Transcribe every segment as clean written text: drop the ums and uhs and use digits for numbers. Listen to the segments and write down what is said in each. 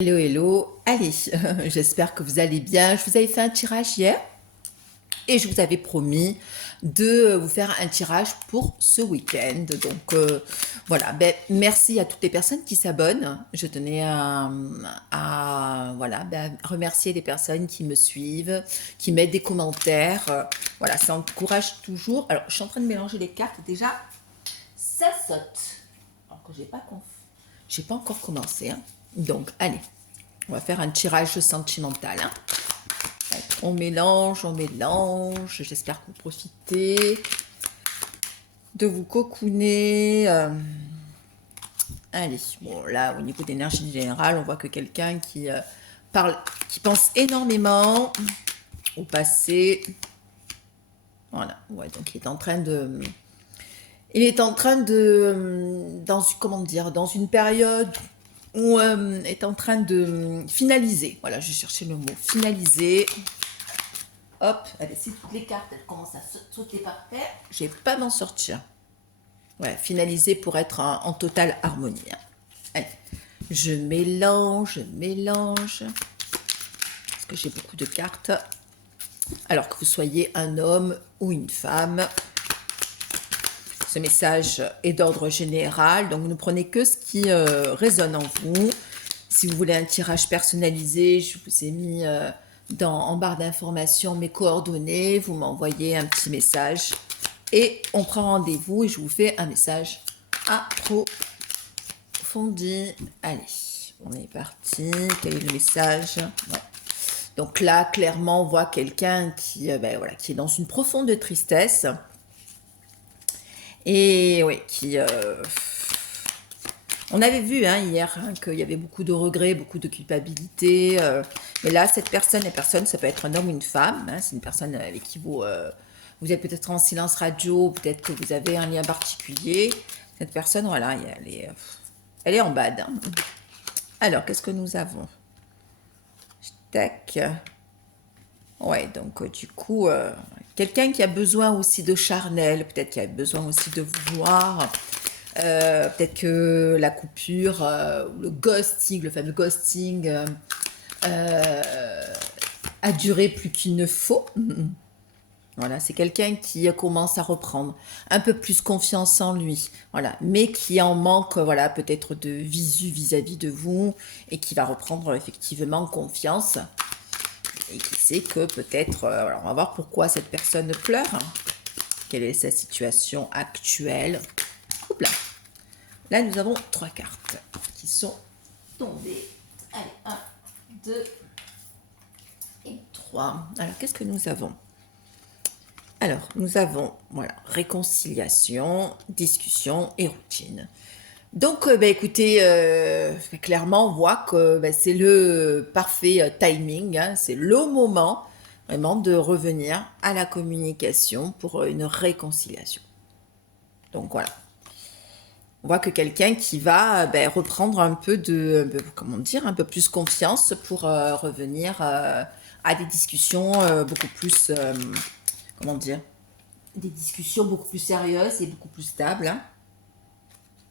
Hello, hello. Allez, j'espère que vous allez bien. Je vous avais fait un tirage hier et je vous avais promis de vous faire un tirage pour ce week-end. Donc voilà, merci à toutes les personnes qui s'abonnent. Je tenais à remercier les personnes qui me suivent, qui mettent des commentaires. Voilà, ça encourage toujours. Alors, je suis en train de mélanger les cartes. Déjà, ça saute. Alors que j'ai pas encore commencé, hein. Donc, allez, on va faire un tirage sentimental, hein. On mélange, on mélange. J'espère que vous profitez de vous cocooner. Allez, bon, là, au niveau d'énergie générale, on voit que quelqu'un qui parle, qui pense énormément au passé. Voilà, ouais, donc il est en train de. Il est en train de. Comment dire, dans une période où est en train de finaliser. Voilà, je cherchais le mot. Finaliser. Hop, allez, si toutes les cartes elles commencent à sauter par terre, je vais pas m'en sortir. Ouais, finaliser pour être en totale harmonie, hein. Allez, je mélange, parce que j'ai beaucoup de cartes. Alors que vous soyez un homme ou une femme, ce message est d'ordre général, donc vous ne prenez que ce qui résonne en vous. Si vous voulez un tirage personnalisé, je vous ai mis en barre d'informations mes coordonnées. Vous m'envoyez un petit message et on prend rendez-vous et je vous fais un message approfondi. Allez, on est parti. Quel est le message? Ouais. Donc là, clairement, on voit quelqu'un qui est dans une profonde tristesse. Et oui, on avait vu hier qu'il y avait beaucoup de regrets, beaucoup de culpabilité. Mais là, cette personne, ça peut être un homme ou une femme. Hein, c'est une personne avec qui vous êtes peut-être en silence radio, peut-être que vous avez un lien particulier. Cette personne, voilà, elle est en bad, hein. Alors, qu'est-ce que nous avons? Tac. Ouais, donc du coup, quelqu'un qui a besoin aussi de charnel, peut-être qui a besoin aussi de voir. Peut-être que la coupure, le ghosting, le fameux ghosting, a duré plus qu'il ne faut. Voilà, c'est quelqu'un qui commence à reprendre un peu plus confiance en lui, voilà, mais qui en manque, voilà, peut-être de visu vis-à-vis de vous et qui va reprendre effectivement confiance et qui sait que peut-être, alors on va voir pourquoi cette personne pleure, hein. Quelle est sa situation actuelle. Oups là. Là, nous avons 3 cartes qui sont tombées. Allez, 1, 2 et 3. Alors, qu'est-ce que nous avons? Alors, nous avons, voilà, réconciliation, discussion et routine. Donc, écoutez, clairement, on voit que c'est le parfait timing, hein, c'est le moment vraiment de revenir à la communication pour une réconciliation. Donc, voilà. On voit que quelqu'un qui va reprendre un peu un peu plus confiance pour revenir à des discussions beaucoup plus, des discussions beaucoup plus sérieuses et beaucoup plus stables, hein.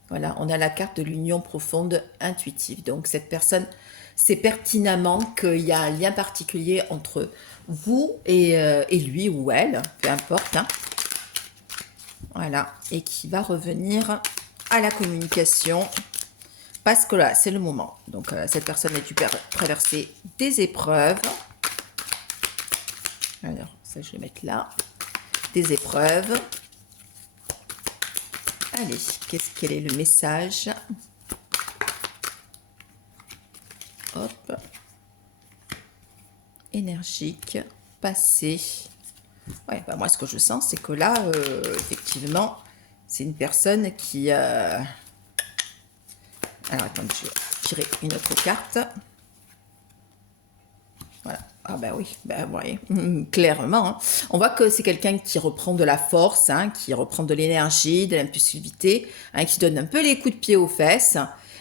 Voilà, on a la carte de l'union profonde intuitive. Donc cette personne sait pertinemment qu'il y a un lien particulier entre vous et lui ou elle, peu importe, hein. Voilà, et qui va revenir à la communication parce que là, c'est le moment. Donc, cette personne a dû traverser des épreuves. Alors, ça, je vais mettre là. Des épreuves. Allez, quel est le message? Hop. Énergique, passé. Ouais, moi, ce que je sens, c'est que là, effectivement, c'est une personne qui... Alors, attendez, je vais tirer une autre carte. Voilà. Ah oui, vous voyez, clairement, hein. On voit que c'est quelqu'un qui reprend de la force, hein, qui reprend de l'énergie, de l'impulsivité, hein, qui donne un peu les coups de pied aux fesses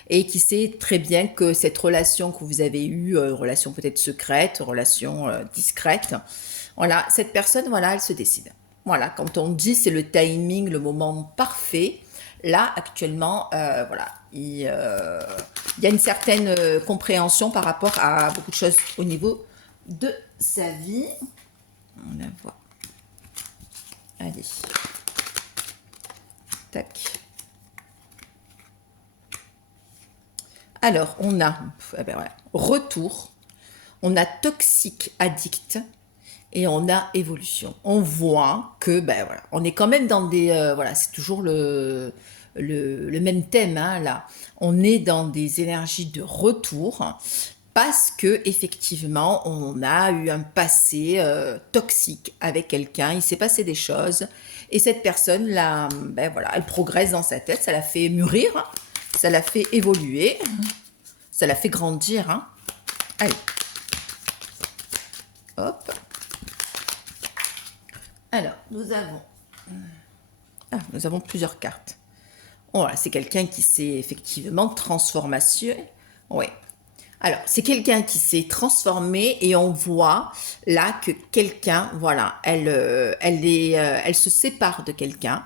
et qui sait très bien que cette relation que vous avez eue, relation peut-être secrète, relation discrète, voilà, cette personne, voilà, elle se décide. Voilà, quand on dit c'est le timing, le moment parfait, là, actuellement, voilà, il y a une certaine compréhension par rapport à beaucoup de choses au niveau de sa vie. On la voit. Allez. Tac. Alors, on a voilà, retour, on a toxique addict et on a évolution. On voit que, voilà, on est quand même dans des... voilà, c'est toujours le même thème, hein, là. On est dans des énergies de retour parce que effectivement, on a eu un passé toxique avec quelqu'un, il s'est passé des choses, et cette personne, là, voilà, elle progresse dans sa tête, ça la fait mûrir, hein, ça la fait évoluer, ça la fait grandir. Hein. Allez. Hop. Alors, nous avons plusieurs cartes. Voilà, c'est quelqu'un qui s'est effectivement transformation. Oui. Alors, c'est quelqu'un qui s'est transformé et on voit là que quelqu'un, voilà, elle se sépare de quelqu'un.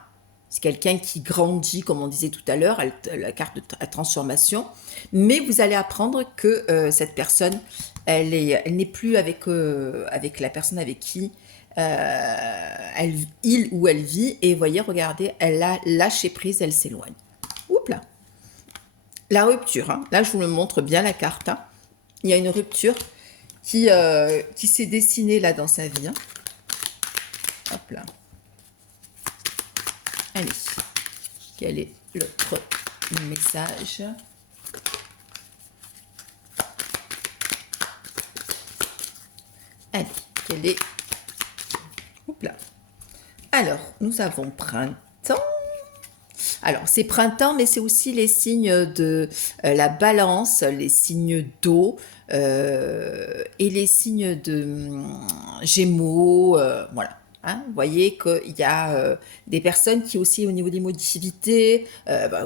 C'est quelqu'un qui grandit, comme on disait tout à l'heure, la carte de la transformation. Mais vous allez apprendre que cette personne, elle n'est plus avec la personne avec qui il ou elle vit. Et voyez, regardez, elle a lâché prise, elle s'éloigne. Oups là. La rupture, hein. Là je vous le montre bien la carte. Hein. Il y a une rupture qui s'est dessinée là dans sa vie. Hein. Hop là. Allez. Quel est l'autre message? Allez, quel est... Oups là. Alors, nous avons printemps. Alors, c'est printemps, mais c'est aussi les signes de la balance, les signes d'eau et les signes de gémeaux, voilà. Hein, vous voyez qu'il y a des personnes qui aussi au niveau des motivité,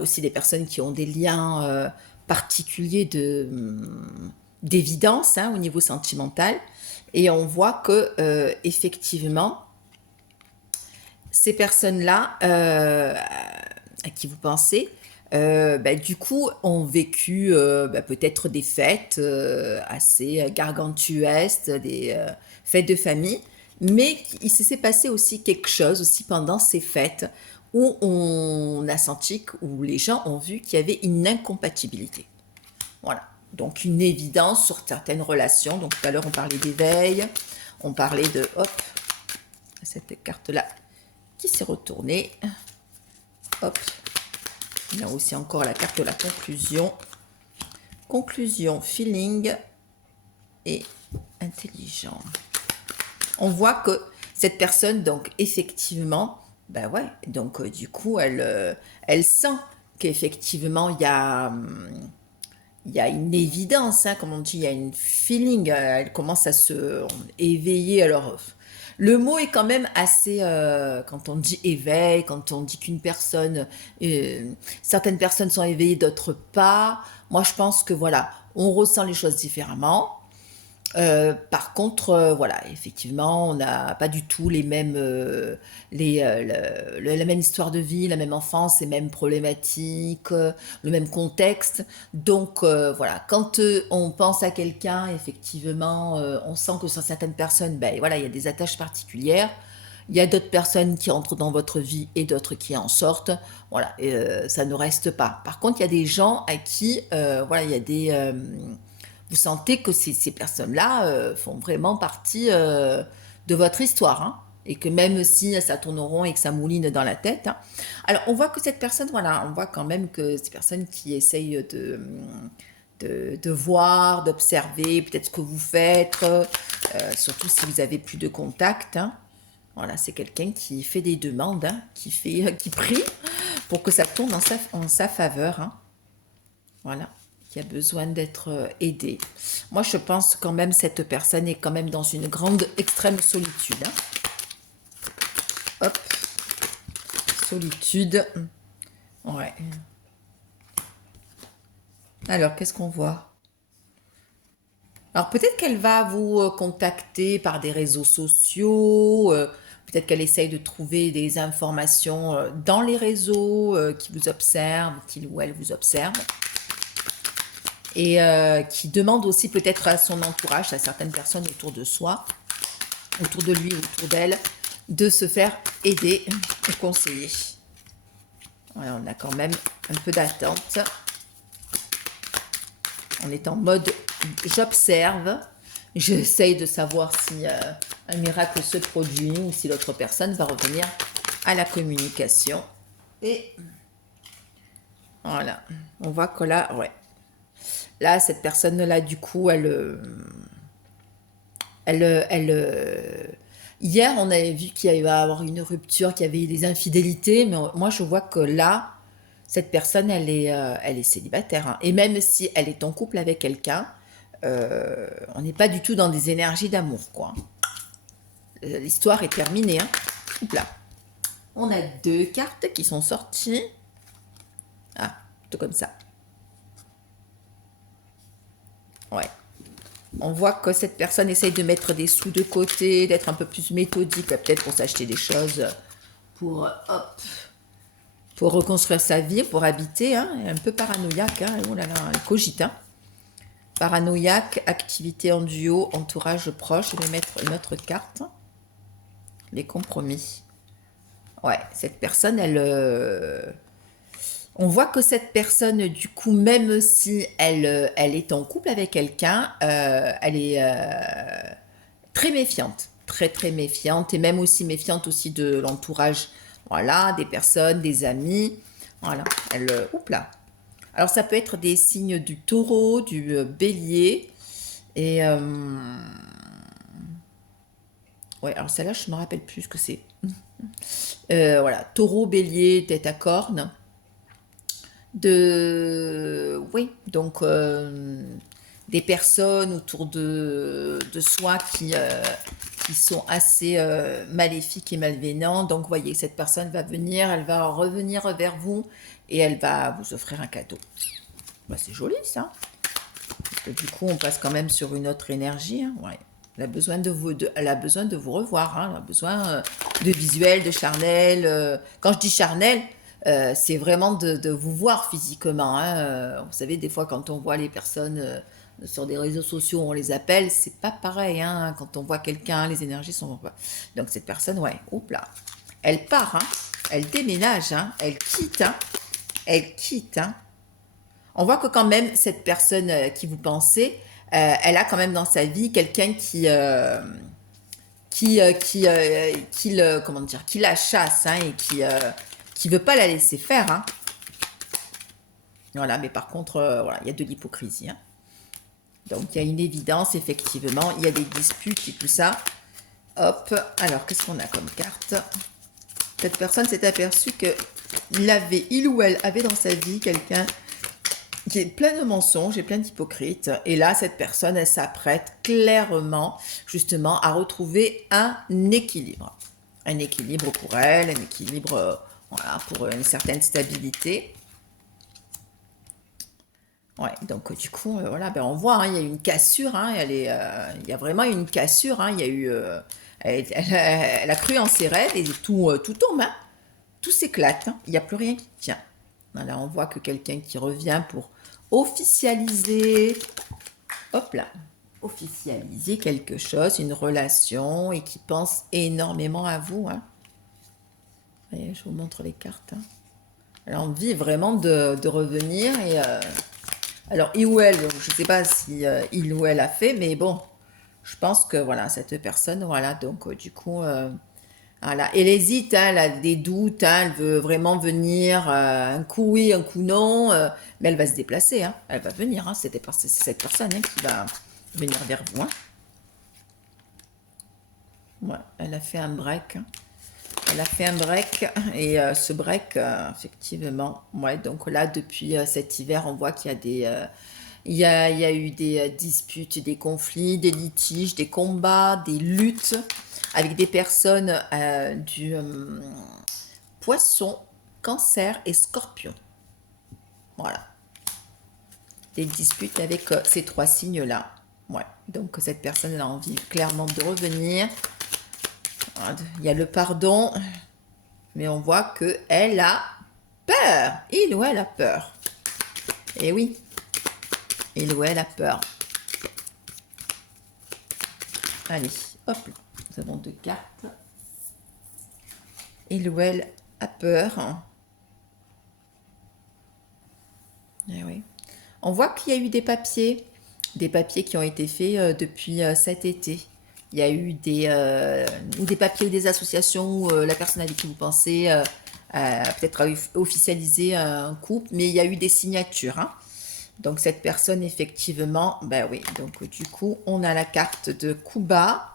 aussi des personnes qui ont des liens particuliers d'évidence hein, au niveau sentimental. Et on voit que effectivement, ces personnes-là à qui vous pensez, du coup, ont vécu peut-être des fêtes assez gargantuesques, des fêtes de famille, mais il s'est passé aussi quelque chose aussi pendant ces fêtes où on a senti, où les gens ont vu qu'il y avait une incompatibilité. Voilà. Donc une évidence sur certaines relations. Donc tout à l'heure on parlait d'éveil, on parlait de hop, cette carte-là qui s'est retournée. Hop. Il y a aussi encore la carte de la conclusion. Conclusion, feeling et intelligent. On voit que cette personne, donc effectivement, donc du coup, elle sent qu'effectivement, il y a une évidence, hein, comme on dit, il y a une feeling, elle commence à se éveiller. Alors, le mot est quand même assez, quand on dit éveil, quand on dit qu'une personne, certaines personnes sont éveillées, d'autres pas. Moi, je pense que voilà, on ressent les choses différemment. Par contre, voilà, effectivement, on n'a pas du tout les mêmes, la même histoire de vie, la même enfance, les mêmes problématiques, le même contexte. Donc, voilà, quand on pense à quelqu'un, effectivement, on sent que sur certaines personnes, voilà, il y a des attaches particulières. Il y a d'autres personnes qui entrent dans votre vie et d'autres qui en sortent. Voilà, ça ne reste pas. Par contre, il y a des gens à qui, voilà, il y a des vous sentez que ces personnes-là font vraiment partie de votre histoire. Hein, et que même si ça tourne rond et que ça mouline dans la tête. Hein, alors, on voit que cette personne, voilà, on voit quand même que ces personnes qui essayent de voir, d'observer peut-être ce que vous faites, surtout si vous avez plus de contact. Hein, voilà, c'est quelqu'un qui fait des demandes, hein, qui prie pour que ça tourne en sa faveur. Hein, voilà. Qui a besoin d'être aidé. Moi, je pense quand même cette personne est quand même dans une grande extrême solitude. Hein. Hop, solitude. Ouais. Alors, qu'est-ce qu'on voit? Alors, peut-être qu'elle va vous contacter par des réseaux sociaux. Peut-être qu'elle essaye de trouver des informations dans les réseaux, qui vous observent, qu'il ou elle vous observe. Et qui demande aussi peut-être à son entourage, à certaines personnes autour de soi, autour de lui, autour d'elle, de se faire aider et conseiller. Voilà, on a quand même un peu d'attente. On est en mode j'observe, j'essaye de savoir si un miracle se produit ou si l'autre personne va revenir à la communication. Et voilà, on voit que là, ouais. Là, cette personne-là, du coup, hier, on avait vu qu'il y va y avoir une rupture, qu'il y avait des infidélités, mais moi, je vois que là, cette personne, elle est célibataire, hein. Et même si elle est en couple avec quelqu'un, on n'est pas du tout dans des énergies d'amour, quoi. L'histoire est terminée, hein. Oups là. On a 2 cartes qui sont sorties. Ah, tout comme ça. Ouais. On voit que cette personne essaye de mettre des sous de côté, d'être un peu plus méthodique, peut-être pour s'acheter des choses pour, hop, pour reconstruire sa vie, pour habiter, hein. Un peu paranoïaque, hein. Oh là là, elle cogite, hein. Paranoïaque, activité en duo, entourage proche. Je vais mettre une autre carte. Les compromis. Ouais, cette personne, on voit que cette personne, du coup, même si elle est en couple avec quelqu'un, elle est très méfiante. Très, très méfiante. Et même aussi méfiante aussi de l'entourage. Voilà, des personnes, des amis. Voilà, oups là. Alors, ça peut être des signes du taureau, du bélier. Et... ouais, alors celle-là, je ne me rappelle plus ce que c'est. Voilà, taureau, bélier, tête à cornes. Oui, donc des personnes autour de soi qui sont assez maléfiques et malveillants. Donc, vous voyez, cette personne va venir, elle va revenir vers vous et elle va vous offrir un cadeau. Bah, c'est joli, ça. Parce que du coup, on passe quand même sur une autre énergie, hein. Ouais. Elle a besoin de vous, elle a besoin de vous revoir, hein. Elle a besoin de visuel, de charnel. Quand je dis charnel, c'est vraiment de vous voir physiquement, hein. Vous savez, des fois, quand on voit les personnes sur des réseaux sociaux, on les appelle, c'est pas pareil, hein. Quand on voit quelqu'un, les énergies sont... Donc, cette personne, ouais, oups là, elle part, hein. Elle déménage, hein. Elle quitte, hein. Elle quitte, hein. On voit que quand même, cette personne qui vous pensez, elle a quand même dans sa vie quelqu'un comment dire, qui la chasse, hein, et qui veut pas la laisser faire, hein. Voilà, mais par contre, voilà, il y a de l'hypocrisie, hein. Donc, il y a une évidence, effectivement, il y a des disputes et tout ça. Hop, alors, qu'est-ce qu'on a comme carte? Cette personne s'est aperçue que il ou elle avait dans sa vie quelqu'un qui est plein de mensonges et plein d'hypocrites. Et là, cette personne, elle s'apprête clairement, justement, à retrouver un équilibre. Un équilibre pour elle, un équilibre voilà, pour une certaine stabilité. Ouais, donc du coup, voilà, ben, on voit, hein, il y a une cassure, hein, il y a vraiment une cassure, hein, il y a eu, elle a cru en ses rêves et tout tombe, hein, tout s'éclate, hein, il n'y a plus rien qui tient. Voilà, on voit que quelqu'un qui revient pour officialiser, hop là, officialiser quelque chose, une relation, et qui pense énormément à vous, hein. Et je vous montre les cartes, hein. Elle a envie vraiment de revenir et... alors, il ou elle, je ne sais pas si il ou elle a fait, mais bon, je pense que voilà, cette personne, voilà, donc du coup, voilà, elle hésite, hein, elle a des doutes, hein, elle veut vraiment venir, un coup oui, un coup non, mais elle va se déplacer, hein, elle va venir, hein, c'est cette personne, hein, qui va venir vers vous, hein. Voilà, elle a fait un break, hein. Elle a fait un break et ce break, effectivement, ouais, donc là, depuis cet hiver, on voit qu'il y a il y a eu des disputes, des conflits, des litiges, des combats, des luttes avec des personnes du poisson, cancer et scorpion. Voilà. Des disputes avec ces 3 signes-là. Ouais. Donc cette personne elle a envie clairement de revenir. Il y a le pardon, mais on voit qu'elle a peur. Il ou elle a peur. Et oui, il ou elle a peur. Allez, hop, nous avons 2 cartes. Il ou elle a peur. Eh oui. On voit qu'il y a eu des papiers qui ont été faits depuis cet été. Il y a eu des papiers ou des associations où la personne avec qui vous pensez peut-être a officialisé un couple, mais il y a eu des signatures. Hein. Donc cette personne, effectivement, ben oui, donc du coup, on a la carte de Kuba.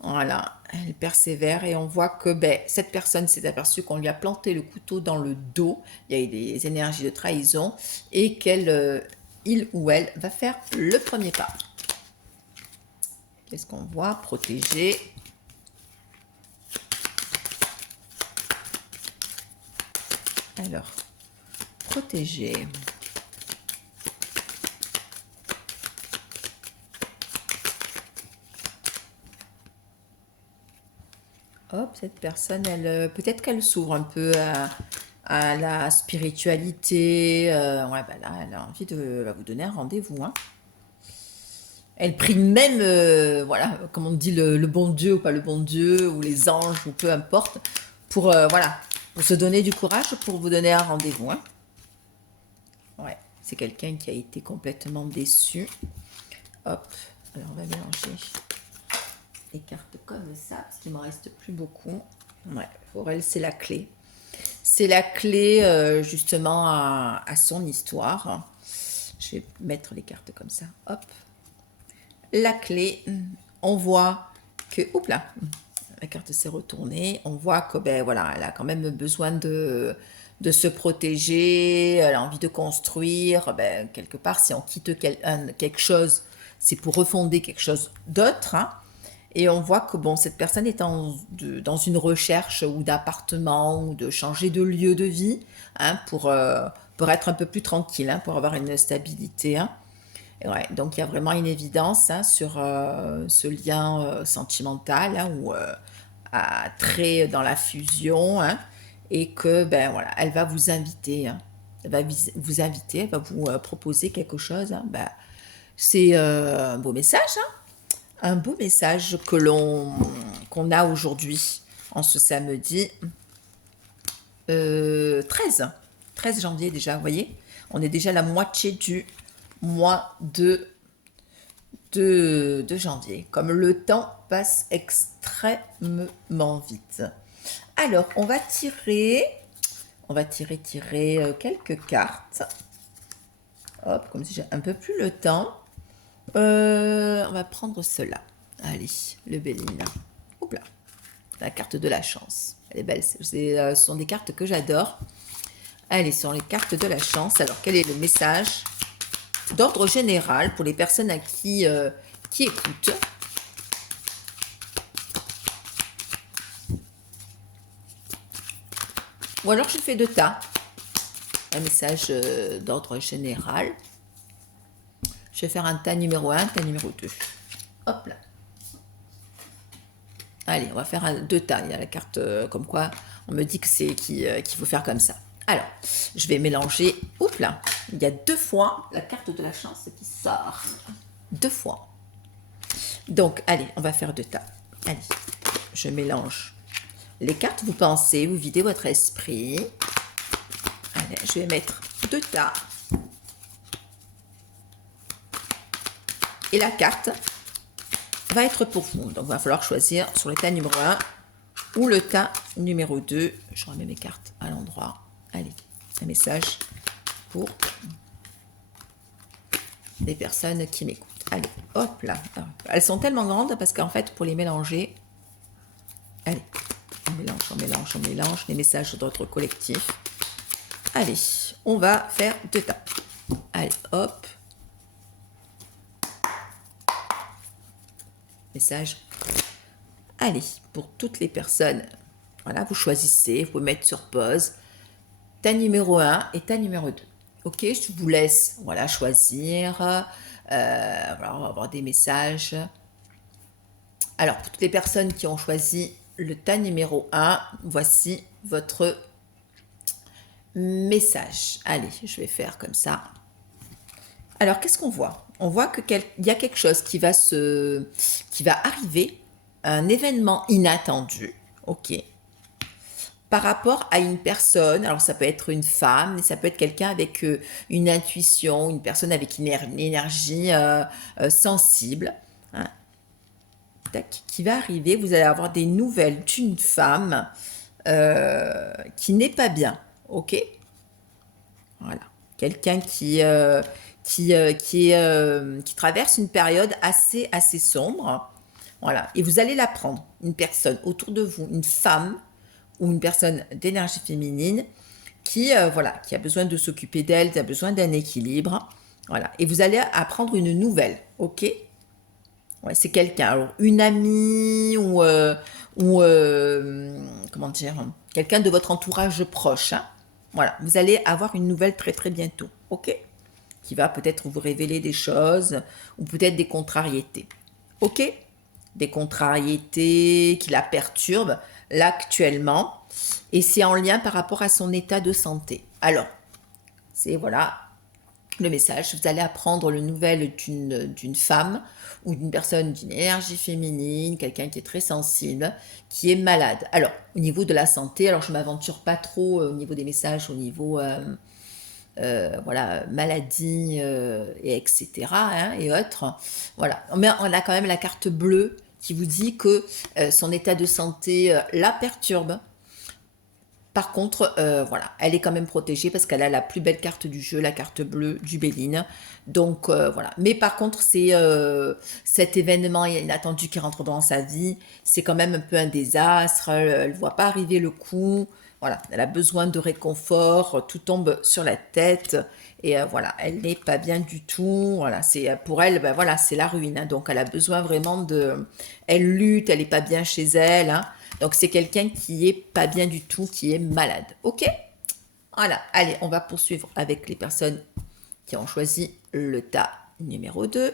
Voilà, elle persévère et on voit que ben, cette personne s'est aperçue qu'on lui a planté le couteau dans le dos. Il y a eu des énergies de trahison et il ou elle va faire le premier pas. Qu'est-ce qu'on voit? Protéger. Alors, protéger. Hop, cette personne, elle, peut-être qu'elle s'ouvre un peu à la spiritualité. Ouais, bah là, elle a envie de vous donner un rendez-vous. Hein. Elle prie même, voilà, comme on dit, le bon Dieu ou pas le bon Dieu, ou les anges, ou peu importe, pour, voilà, pour se donner du courage, pour vous donner un rendez-vous. Hein. Ouais, c'est quelqu'un qui a été complètement déçu. Hop, alors on va mélanger les cartes comme ça, parce qu'il ne m'en reste plus beaucoup. Ouais, pour elle, c'est la clé. C'est la clé, justement, à son histoire. Je vais mettre les cartes comme ça. Hop. La clé, on voit que... Oups là, la carte s'est retournée. On voit que, ben voilà, elle a quand même besoin de se protéger. Elle a envie de construire. Ben, quelque part, si on quitte quelque chose, c'est pour refonder quelque chose d'autre. Hein. Et on voit que bon, cette personne est dans une recherche ou d'appartement ou de changer de lieu de vie hein, pour être un peu plus tranquille, hein, pour avoir une stabilité. Hein. Et ouais, donc il y a vraiment une évidence hein, sur ce lien sentimental hein, ou très dans la fusion hein, et que ben voilà, elle va vous inviter. Hein. Elle va vous inviter, elle va vous proposer quelque chose. Hein. Ben, c'est un beau message. Hein. Un beau message qu'on a aujourd'hui, en ce samedi 13 janvier déjà, vous voyez. On est déjà à la moitié du mois de janvier. Comme le temps passe extrêmement vite. Alors, on va tirer quelques cartes. Hop, comme si j'ai un peu plus le temps. On va prendre cela. Allez, le Béline. Oups là. La carte de la chance. Elle est belle. Ce sont des cartes que j'adore. Allez, ce sont les cartes de la chance. Alors, quel est le message d'ordre général pour les personnes à qui écoutent? Ou alors, je fais 2 tas. Un message d'ordre général. Je vais faire un tas numéro 1, tas numéro 2. Hop là. Allez, on va faire 2 tas. Il y a la carte comme quoi on me dit que c'est qu'il faut faire comme ça. Alors, je vais mélanger. Oups là. Il y a 2 fois la carte de la chance qui sort. 2 fois. Donc, allez, on va faire 2 tas. Allez, je mélange les cartes. Vous pensez, vous videz votre esprit. Allez, je vais mettre 2 tas. Et la carte va être pour vous. Donc, il va falloir choisir sur le tas numéro 1 ou le tas numéro 2. Je remets mes cartes à l'endroit. Allez, un message pour les personnes qui m'écoutent. Allez, hop là. Alors, elles sont tellement grandes parce qu'en fait, pour les mélanger, allez, on mélange les messages d'ordre collectif. Allez, on va faire 2 tas. Allez, hop. Message. Allez, pour toutes les personnes, voilà, vous choisissez, vous pouvez mettre sur pause, tas numéro 1 et tas numéro 2. Ok, je vous laisse, voilà, choisir, voilà, on va avoir des messages. Alors, pour toutes les personnes qui ont choisi le tas numéro 1. Voici votre message. Allez, je vais faire comme ça. Alors, qu'est-ce qu'on voit? On voit qu'il y a quelque chose qui va arriver, un événement inattendu, ok, par rapport à une personne. Alors, ça peut être une femme, mais ça peut être quelqu'un avec une intuition, une personne avec une énergie sensible, hein, tac, qui va arriver. Vous allez avoir des nouvelles d'une femme qui n'est pas bien, ok? Voilà. Quelqu'un qui traverse une période assez sombre. Voilà. Et vous allez la prendre, une personne autour de vous, une femme ou une personne d'énergie féminine voilà, qui a besoin de s'occuper d'elle, qui a besoin d'un équilibre. Voilà. Et vous allez apprendre une nouvelle, ok? Ouais, c'est quelqu'un, alors une amie comment dire, quelqu'un de votre entourage proche, hein. Voilà, vous allez avoir une nouvelle très très bientôt, ok? Qui va peut-être vous révéler des choses ou peut-être des contrariétés, ok? Des contrariétés qui la perturbent là actuellement, et c'est en lien par rapport à son état de santé. Alors, c'est voilà le message. Vous allez apprendre le nouvel d'une femme ou d'une personne d'une énergie féminine, quelqu'un qui est très sensible, qui est malade. Alors, au niveau de la santé, alors je ne m'aventure pas trop au niveau des messages, au niveau voilà, maladie, et etc. hein, et autres. Voilà. Mais on a quand même la carte bleue qui vous dit que son état de santé la perturbe. Par contre, voilà, elle est quand même protégée parce qu'elle a la plus belle carte du jeu, la carte bleue du Béline. Donc voilà. Mais par contre, c'est cet événement inattendu qui rentre dans sa vie, c'est quand même un peu un désastre. Elle ne voit pas arriver le coup. Voilà, elle a besoin de réconfort. Tout tombe sur la tête et voilà, elle n'est pas bien du tout. Voilà, c'est pour elle, ben voilà, c'est la ruine. Hein. Donc elle a besoin vraiment de, elle lutte, elle n'est pas bien chez elle. Hein. Donc c'est quelqu'un qui est pas bien du tout, qui est malade. Ok? Voilà. Allez, on va poursuivre avec les personnes qui ont choisi le tas numéro 2.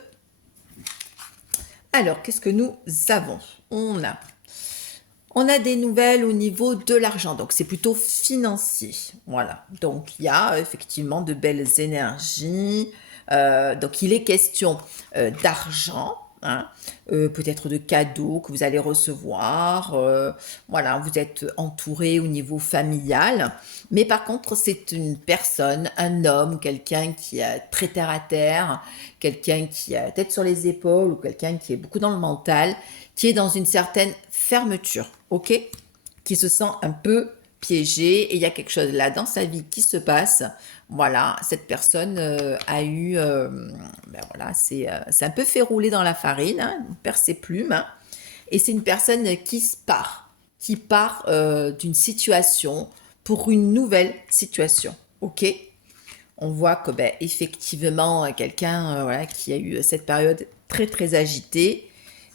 Alors, qu'est-ce que nous avons? On a des nouvelles au niveau de l'argent, donc c'est plutôt financier. Voilà, donc il y a effectivement de belles énergies. Donc il est question d'argent, hein, peut-être de cadeaux que vous allez recevoir. Voilà, vous êtes entouré au niveau familial. Mais par contre, c'est une personne, un homme, quelqu'un qui est très terre à terre, quelqu'un qui a la tête sur les épaules ou quelqu'un qui est beaucoup dans le mental, qui est dans une certaine fermeture, ok? Qui se sent un peu piégé et il y a quelque chose là dans sa vie qui se passe. Voilà, cette personne a eu, ben voilà, c'est un peu fait rouler dans la farine, hein, il perd ses plumes, hein, et c'est une personne qui part d'une situation pour une nouvelle situation, ok? On voit que ben, effectivement quelqu'un voilà, qui a eu cette période très très agitée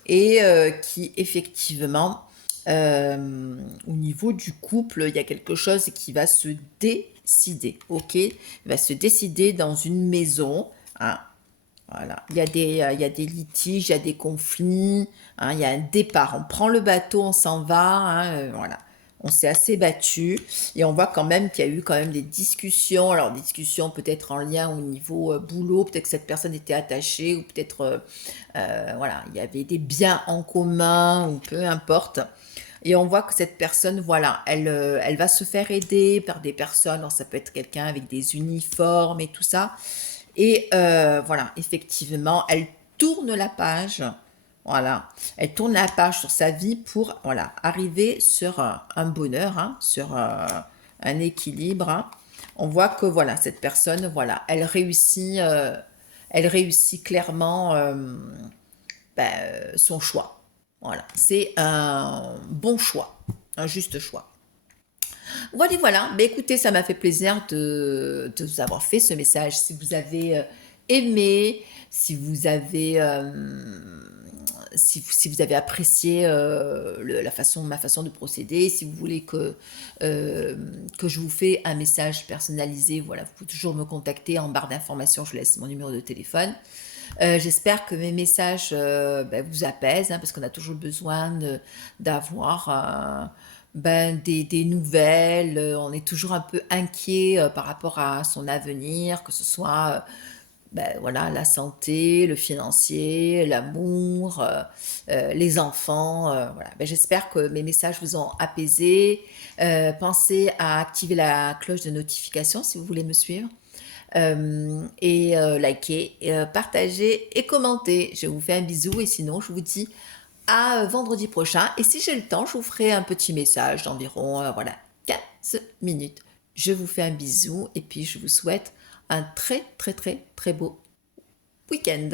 et qui effectivement au niveau du couple il y a quelque chose qui va se décider, ok, il va se décider dans une maison, hein. Voilà, il y a des litiges, il y a des conflits, hein, il y a un départ, on prend le bateau, on s'en va, hein, voilà. On s'est assez battu et on voit quand même qu'il y a eu quand même des discussions. Alors, des discussions peut-être en lien au niveau boulot, peut-être que cette personne était attachée ou peut-être, voilà, il y avait des biens en commun ou peu importe. Et on voit que cette personne, voilà, elle va se faire aider par des personnes. Alors, ça peut être quelqu'un avec des uniformes et tout ça. Et voilà, effectivement, elle tourne la page. Voilà, elle tourne la page sur sa vie pour voilà, arriver sur un bonheur, hein, sur un équilibre. Hein. On voit que voilà, cette personne, voilà, elle réussit clairement ben, son choix. Voilà, c'est un bon choix, un juste choix. Voilà, voilà. Mais écoutez, ça m'a fait plaisir de vous avoir fait ce message. Si vous avez aimé, si vous avez, si vous avez apprécié ma façon de procéder, si vous voulez que je vous fais un message personnalisé, voilà, vous pouvez toujours me contacter en barre d'informations. Je laisse mon numéro de téléphone. J'espère que mes messages, vous apaisent, hein, parce qu'on a toujours besoin d'avoir, des nouvelles, on est toujours un peu inquiet, par rapport à son avenir, que ce soit, voilà, la santé, le financier, l'amour, les enfants, voilà. J'espère que mes messages vous ont apaisé. Pensez à activer la cloche de notification si vous voulez me suivre. Et liker, partager et commenter. Je vous fais un bisou et sinon je vous dis à vendredi prochain. Et si j'ai le temps, je vous ferai un petit message d'environ 15 minutes. Je vous fais un bisou et puis je vous souhaite un très très très très beau week-end.